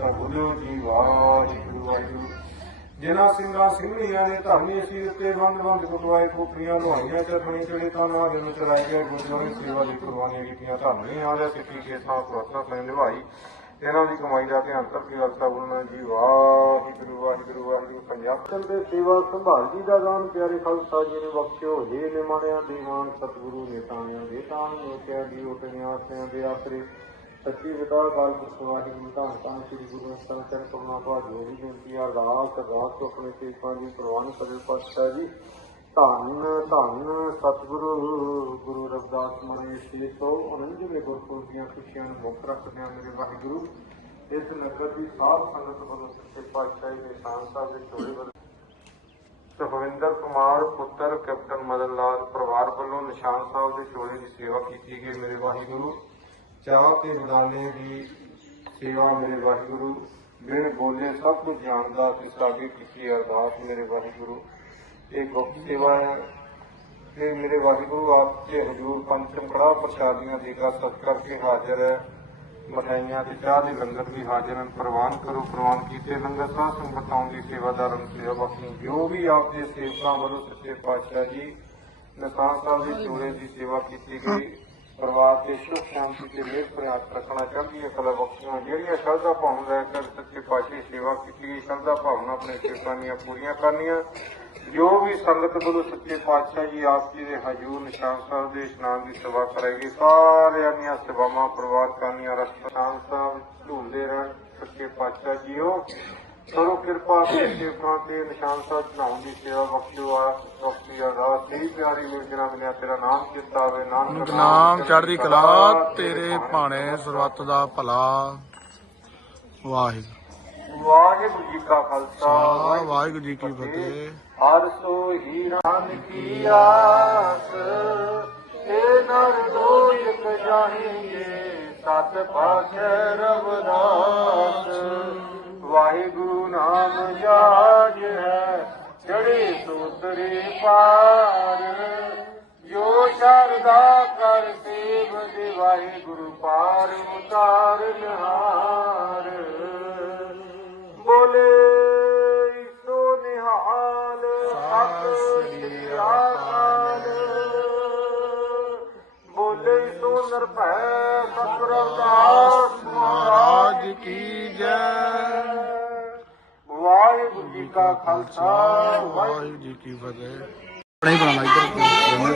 ਖਾਲਸਾ ਜੀ ਵਾਹਿਗੁਰੂ। ਵਾਹਿਗੁਰੂ ਜਿਨ੍ਹਾਂ ਸਿੰਘਾਂ ਸਿੰਘਣੀਆਂ ਨੇ ਧਰਮੀ ਅਸੀਰ ਤੇ ਬੰਦ ਬੰਦ ਕੁਟਵਾਏ ਕੋਪਰੀਆਂ ਲੋਹਾਈਆਂ ਚਰਣੀ ਚੜੇ ਤਾਂ ਨਾ ਜਨ ਚਲਾਏ ਗੁਰਦੁਆਰੇ ਸੇਵਾ ਲਈ ਕੁਰਬਾਨੀਆਂ ਕੀਤੀਆਂ, ਧਰਮੀ ਆਲੇ ਸਿੱਖੀ ਕੇ ਸਾਹ ਪ੍ਰਾਰਥਨਾ ਸੈਨ ਨਿਭਾਈ। ਇਹਨਾਂ ਦੀ ਕਮਾਈ ਦਾ ਧਿਆਨ ਕਰਕੇ ਖਾਲਸਾ ਬੋਲਣਾ ਜੀ ਵਾਹਿਗੁਰੂ ਵਾਹਿਗੁਰੂ ਵਾਹਿਗੁਰੂ। ਪੰਜਾਬ ਦੇ ਸੇਵਾ ਸੰਭਾਲ ਜੀ ਦਾ ਦਾਨ, ਪਿਆਰੇ ਖਾਲਸਾ ਜੀ ਨੇ ਬਖਸ਼ਿਓ। ਹੇ ਨਿਮਾਣਿਆਂ ਦੀ ਮਾਨ ਸਤਿਗੁਰੂ ਨੇਤਾਣਿਆਂ ਦੇ ਤਾਣ, ਨੋਕਿਆ ਦੀ ਉਟਿਆਂ ਦੇ ਆਸਰੇ। ਸੱਚੀ ਵਿਦਾ ਕਾਲ ਵਾਹਿਗੁਰੂ ਧੰਨ ਧੰਨ ਸ੍ਰੀ ਗੁਰੂ ਅੰਤਰ ਚਰਨ ਕਰਨਾ ਭਾਜੋ ਦੀ ਬੇਨਤੀ ਆ, ਅਰਦਾਸ ਅਰਦਾਸ ਤੋਂ ਆਪਣੇ ਸੇਵਕਾਂ ਦੀ ਪ੍ਰਵਾਨ ਕਰੇ ਪਾਤਸ਼ਾਹ ਜੀ। ਧੰਨ ਧੰਨ ਸਤਿਗੁਰੂ, ਗੁਰੂ ਰਵਿਦਾਸ ਮਹਾਰਾਜ ਜੀ ਤੋਂ ਅਨੰਦਲੇ ਗੁਰਪੁਰਬ ਦੀਆਂ ਖੁਸ਼ੀਆਂ ਨੂੰ ਮੁੱਖ ਰੱਖਦੇ ਆ ਮੇਰੇ ਵਾਹਿਗੁਰੂ, ਇਸ ਨਗਰ ਦੀ ਸਾਧ ਸੰਗਤ ਵੱਲੋਂ ਸੱਚੇ ਪਾਤਸ਼ਾਹ ਜੀ ਦੇ ਸ਼ਾਨ ਸਾਹਿਬ ਦੇ ਚੋਲੇ ਵੱਲੋਂ ਸੁਖਵਿੰਦਰ ਕੁਮਾਰ, ਪੁੱਤਰ ਕੈਪਟਨ ਮਦਨ ਲਾਲ ਪਰਿਵਾਰ ਵੱਲੋਂ ਨਿਸ਼ਾਨ ਸਾਹਿਬ ਦੇ ਚੋਲੇ ਦੀ ਸੇਵਾ ਕੀਤੀ ਗਈ ਮੇਰੇ ਵਾਹਿਗੁਰੂ। ਚਾਹ ਤੇ ਬਦਾਨੇ ਦੀ ਸੇਵਾ ਮੇਰੇ ਵਾਹਿਗੁਰੂ, ਬਿਨ ਬੋਲੇ ਸਭ ਕੁਝ ਜਾਣਦਾ ਤੇ ਸਾਡੀ ਕੀਤੀ ਅਰਦਾਸ ਮੇਰੇ ਵਾਹਿਗੁਰੂ। ਇਹ ਗੁਪਤ ਸੇਵਾ ਹੈ ਤੇ ਮੇਰੇ ਵਾਹਿਗੁਰੂ, ਆਪ ਦੇ ਹਜ਼ੂਰ ਪੰਚਮ ਕੜਾ ਪ੍ਰਸ਼ਾਦੀਆਂ ਦੀ ਕਾ ਸਤ ਕਰਕੇ ਹਾਜ਼ਰ ਹੈ। ਮਠਾਈਆਂ ਤੇ ਚਾਹ ਦੇ ਲੰਗਰ ਵੀ ਹਾਜ਼ਰ ਹਨ। ਪ੍ਰਵਾਨ ਕਰੋ, ਪ੍ਰਵਾਨ ਕੀਤੇ। ਲੰਗਰ ਸਾਧ ਸੰਗਤਾਂ ਦੀ ਸੇਵਾਦਾਰਾਂ ਨੂੰ ਸੇਵਾ ਜੋ ਵੀ ਆਪ ਦੇ ਸੇਵਕਾਂ ਵੱਲੋਂ ਸੱਚੇ ਪਾਤਸ਼ਾਹ ਜੀ ਨਿਸ਼ਾਨ ਸਾਹਿਬ ਦੇ ਚੋੜੇ ਦੀ ਸੇਵਾ ਕੀਤੀ ਗਈ। ਪਰਿਵਾਰ ਤੇ ਸੁਖ ਸ਼ਾਂਤੀ ਤੇ ਮੇਰ ਪ੍ਰਯਾਸ ਰੱਖਣਾ ਚਾਹੁੰਦੀ ਹੈ। ਕਲਾ ਬਖਸ਼ੀਆਂ ਜਿਹੜੀਆਂ ਸ਼ਰਧਾ ਭਾਵਨਾ ਲੈ ਕੇ ਸੱਚੇ ਪਾਤਸ਼ਾਹ ਸੇਵਾ ਕੀਤੀ ਗਈ ਸ਼ਰਧਾ ਭਾਵਨਾ ਆਪਣੇ ਸੇਵਕਾਂ ਪੂਰੀਆਂ ਕਰਨੀਆਂ। ਜੋ ਵੀ ਸੰਗਤ ਵੱਲੋਂ ਸੱਚੇ ਪਾਤਸ਼ਾਹ ਜੀ ਆਪ ਜੀ ਦੇ ਹਜੂਰ, ਨਿਸ਼ਾਨ ਸਾਹਿਬ ਦੇ ਇਸ਼ਨਾਨ ਦੀ ਸੇਵਾ ਕਰੇਗੀ, ਸਾਰਿਆਂ ਦੀਆਂ ਸੇਵਾਵਾਂ ਪਰਿਵਾਰ ਕਰਨੀਆਂ। ਰਸਤਾਨ ਸਾਹਿਬ, ਝੂਲਦੇ ਰਹਿਣ। ਸੱਚੇ ਪਾਤਸ਼ਾਹ ਜੀਓ। ਕਰੋ ਕਿਰਪਾ ਤੇ ਸੇਵਕਾਂ ਤੇ ਨਿਸ਼ਾਨ ਸਾਹਿਬ ਚੜਾਉਣ ਦੀ ਸੇਵਾ ਬਖਸ਼ੋ ਆ ਬਖਸ਼ੀ ਅਰਦਾਸ ਤੇਰੀ ਪਿਆਰੀ ਨਿਰਜਨਾ ਬਿਨਿਆ ਤੇਰਾ ਨਾਮ ਚਿੰਤਾ ਆਵੇ ਨਾਨਕ ਨਾਮ ਚੜ੍ਹਦੀ ਕਲਾ ਤੇਰੇ ਭਾਣੇ ਸਰਬੱਤ ਦਾ ਭਲਾ। ਵਾਹਿਗੁਰੂ। ਵਾਹਿਗੁਰੂ ਜੀ ਕਾ ਖਾਲਸਾ ਵਾਹਿਗੁਰੂ ਜੀ ਕੀ ਫਤਿਹ। ਹਰ ਸੋ ਹੀ ਰਾਮ ਕੀ ਆਸ ਏ ਨਰ ਦੋ ਇਕ ਜਾਣੀਏ ਸਤ ਪਾਛੈ ਰਵਦਾਸ। ਵਾਹਿਗੁਰੂ ਨਾਮ ਜਾਜ ਹੈ। ਚੜੇ ਸੋਤਰੇ ਪਾਰ, ਜੋ ਸ਼ਰਦਾ ਕਰ ਸੇਵ ਦੇ ਵਾਹਿਗੁਰੂ ਪਾਰ ਉਤਾਰ ਨਿਹਾਰ। ਬੋਲੇ ਸੋ ਨਿਹਾਲ, ਸਤਿ ਸ੍ਰੀ ਅਕਾਲ। ਬੋਲੇ ਸੋ ਨਿਰਭੈ ਸਤਿਗੁਰਦਾਸ ਮਹਾਰਾਜ ਮਹਾਰਾਜ ਕੀ ਕਾ ਖਾਲਸਾ ਵਾਹਿਗੁਰੂ ਜੀ ਕੀ ਫਤਿਹ ਬਣਾ ਹੀ ਬਣਾ ਇੱਧਰ